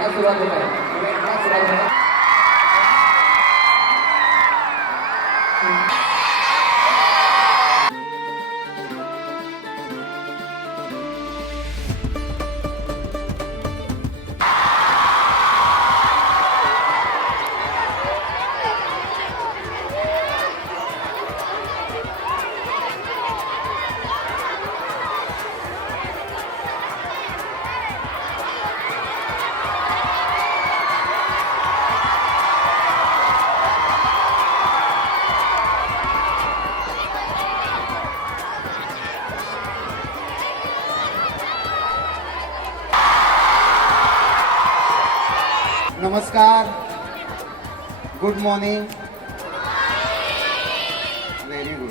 इव्हेंटला सुरुवात होत आहे. इव्हेंटला सुरुवात होत आहे. नमस्कार, गुड मॉर्निंग. Very good.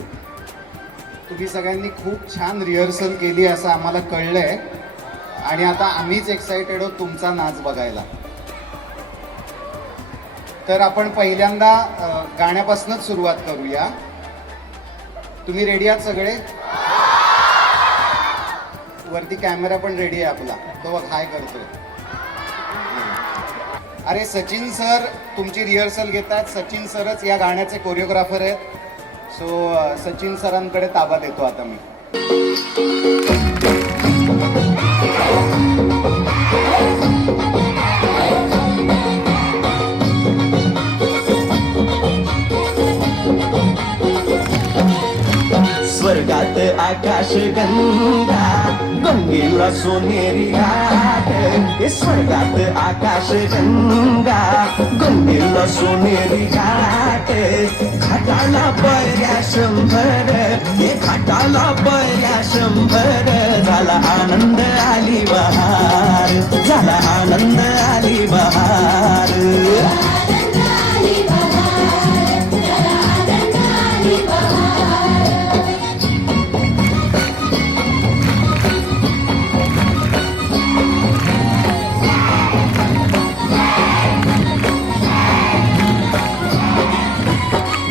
तुम्ही सगळ्यांनी खूप छान रिहर्सल केली असं आम्हाला कळलंय आणि आता आम्हीच एक्साइटेड आहोत तुमचा नाच बघायला. तर आपण पहिल्यांदा गाण्यापासूनच सुरुवात करूया. तुम्ही रेडी आहात सगळे? वरती कॅमेरा पण रेडी आहे आपला, तो बघ हाय करतोय. अरे सचिन सर तुमची रिहर्सल घेतात. सचिन सरच या गाण्याचे कोरिओग्राफर आहेत. सो सचिन सरांकडे ताबा देतो आता मी. स्वर्गात आकाश गंगा, गंगेला सोनेरी घाट. स्वर्गात आकाश गंगा, गंगेला सोनेरी घाट. घाटाला बऱ्या शंभर, हे घाटाला बऱ्या शंभर. झाला आनंद आली बहार, झाला आनंद आली बहार.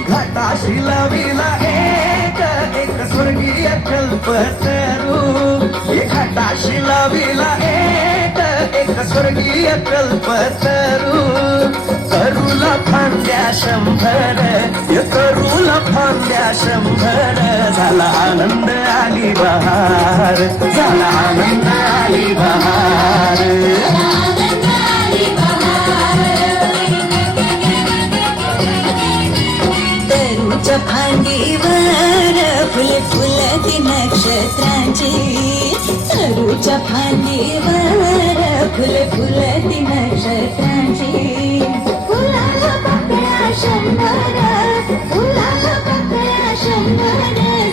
घाटाशी लाविला एक एक स्वर्गीय कल्पतरू. घाटाशी लाविला एक एक स्वर्गीय कल्पतरू. करूला फांद्या शंभर, करूला फांद्या शंभर. झाला आनंद आली बहार, झाला आनंद आली बहार. फांदीवर फुल फुलती नक्षत्रांची. तरूच्या फांदीवर फुल फुलती नक्षत्रांची. फुलाला पाकळ्या शंभर, फुलाला पाकळ्या शंभर.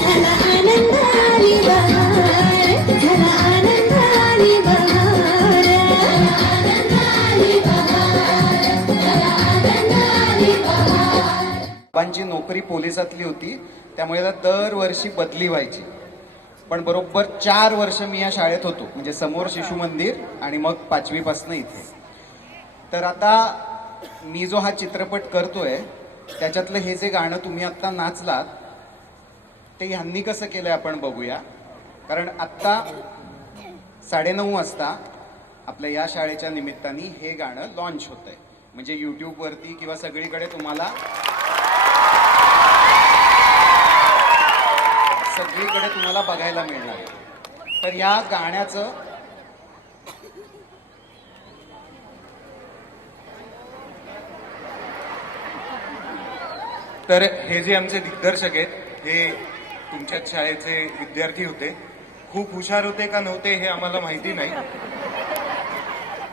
झाला आनंद आली बहार, झाला आनंद आली बहार. आनंद आली बहार, झाला आनंद आली बहार. बाबांची नोकरी पोलिसातली होती, त्यामुळे दरवर्षी बदली व्हायची. पण बरोबर 4 वर्ष मी या शाळेत होतो, म्हणजे समोर शिशु मंदिर आणि मग 5वी पासून इथे. तर आता मी जो हा चित्रपट करतोय त्याच्यातलं हे जे गाणं तुम्ही आता नाचलात ते ह्यांनी कसं केलंय आपण बघूया. कारण आत्ता 9:30 वाजता आपल्या या शाळेच्या निमित्ताने हे गाणं लॉन्च होत आहे. म्हणजे यूट्यूबवरती किंवा सगळीकडे तुम्हाला बघायला मिळणार आहे. तर या गाण्याचं तर हे जे आमचे दिग्दर्शक आहेत हे तुमच्याच शाळेचे विद्यार्थी होते. खूप हुशार होते का नव्हते हे आम्हाला माहिती नाही,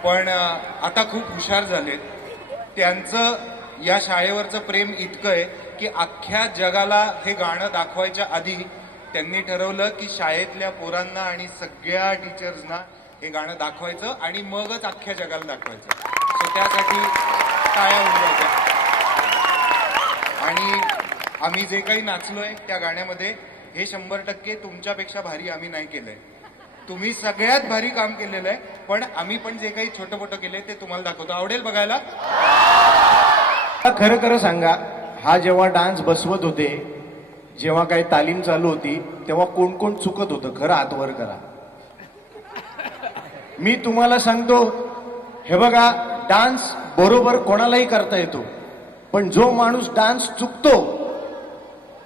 पण आता खूप हुशार झालेत. त्यांचं या शाळेवरचं प्रेम इतकं आहे की अख्ख्या जगाला हे गाणं दाखवायच्या आधी त्यांनी ठरवलं की शाळेतल्या पोरांना आणि सगळ्या टीचर्सना हे गाणं दाखवायचं आणि मगच अख्ख्या जगाला दाखवायचं. सो त्यासाठी टाळ्या उडवायच्या. आणि आम्ही जे काही नाचलोय त्या गाण्यामध्ये हे 100% तुमच्यापेक्षा भारी आम्ही नाही केलंय. तुम्ही सगळ्यात भारी काम केलेलं आहे, पण आम्ही पण जे काही छोटं मोठं केलंय ते तुम्हाला दाखवतो. आवडेल बघायला? खरं खरं सांगा, हा जेव्हा डान्स बसवत होते, जेव्हा काही तालीम चालू होती, तेव्हा कोण कोण चुकत होतं? खरं हात वर करा. मी तुम्हाला सांगतो, हे बघा, डान्स बरोबर कोणालाही करता येतो, पण जो माणूस डान्स चुकतो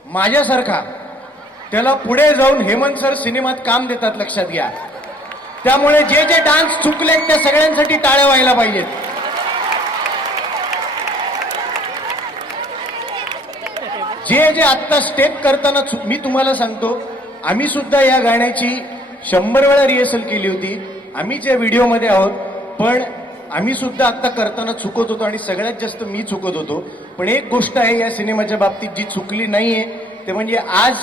माझ्यासारखा, त्याला पुढे जाऊन हेमंत सर सिनेमात काम देतात, लक्षात घ्या. त्यामुळे जे जे डान्स चुकलेत त्या सगळ्यांसाठी टाळ्या व्हायला पाहिजेत. जे जे आत्ता स्टेप करताना मी तुम्हाला सांगतो, आम्ही सुद्धा या गाण्याची 100 वेळा रिहर्सल केली होती. आम्ही ज्या व्हिडिओमध्ये आहोत, पण आम्ही सुद्धा आत्ता करताना चुकत होतो आणि सगळ्यात जास्त मी चुकत होतो. पण एक गोष्ट आहे या सिनेमाच्या बाबतीत जी चुकली नाहीये, ते म्हणजे आज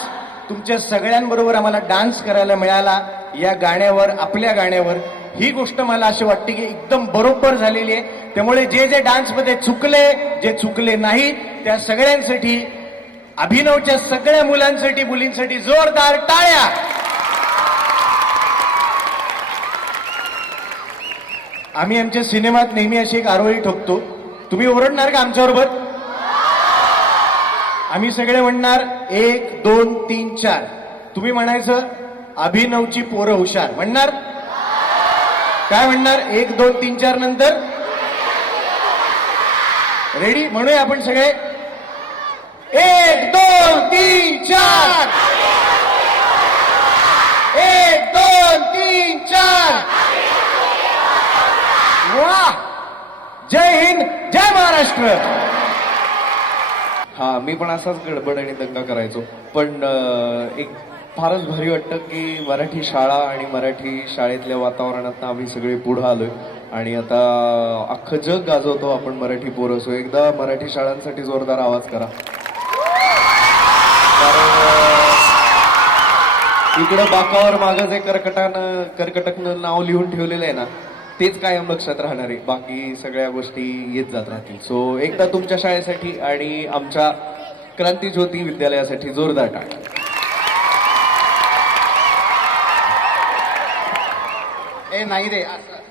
तुमच्या सगळ्यांबरोबर आम्हाला डान्स करायला मिळाला या गाण्यावर, आपल्या गाण्यावर. ही गोष्ट मला अशी वाटते की एकदम बरोबर झालेली आहे. त्यामुळे जे जे डान्समध्ये चुकले, जे चुकले नाही, त्या सगळ्यांसाठी, अभिनवच्या सगळ्या मुलांसाठी, मुलींसाठी जोरदार टाळ्या. आम्ही आमच्या सिनेमात नेहमी अशी एक आरोळी ठोकतो. तुम्ही ओरडणार का आमच्याबरोबर? आम्ही सगळे म्हणणार 1 2 3 4. तुम्ही म्हणायचं अभिनवची पोरं हुशार. म्हणणार काय म्हणणार? 1 2 3 4 नंतर रेडी? म्हणूया आपण सगळे 1 2 3 4. 1 2 3 4. वाह! जय हिंद, जय महाराष्ट्र. हा, मी पण असाच गडबड आणि दंगा करायचो, पण एक फारच भारी वाटतं की मराठी शाळा आणि मराठी शाळेतल्या वातावरणात आम्ही सगळे पुढे आलोय आणि आता अख्खं जग गाजवतो आपण मराठी पोरं. सो एकदा मराठी शाळांसाठी जोरदार आवाज करा. इकडं बाकावर मागं जे कर्कटकनं नाव लिहून ठेवलेलं आहे ना, तेच कायम लक्षात राहणार आहे. बाकी सगळ्या गोष्टी येत जात राहतील. सो एकदा तुमच्या शाळेसाठी आणि आमच्या क्रांतीज्योती विद्यालयासाठी जोरदार टाळ्या. ए नाही रे, असं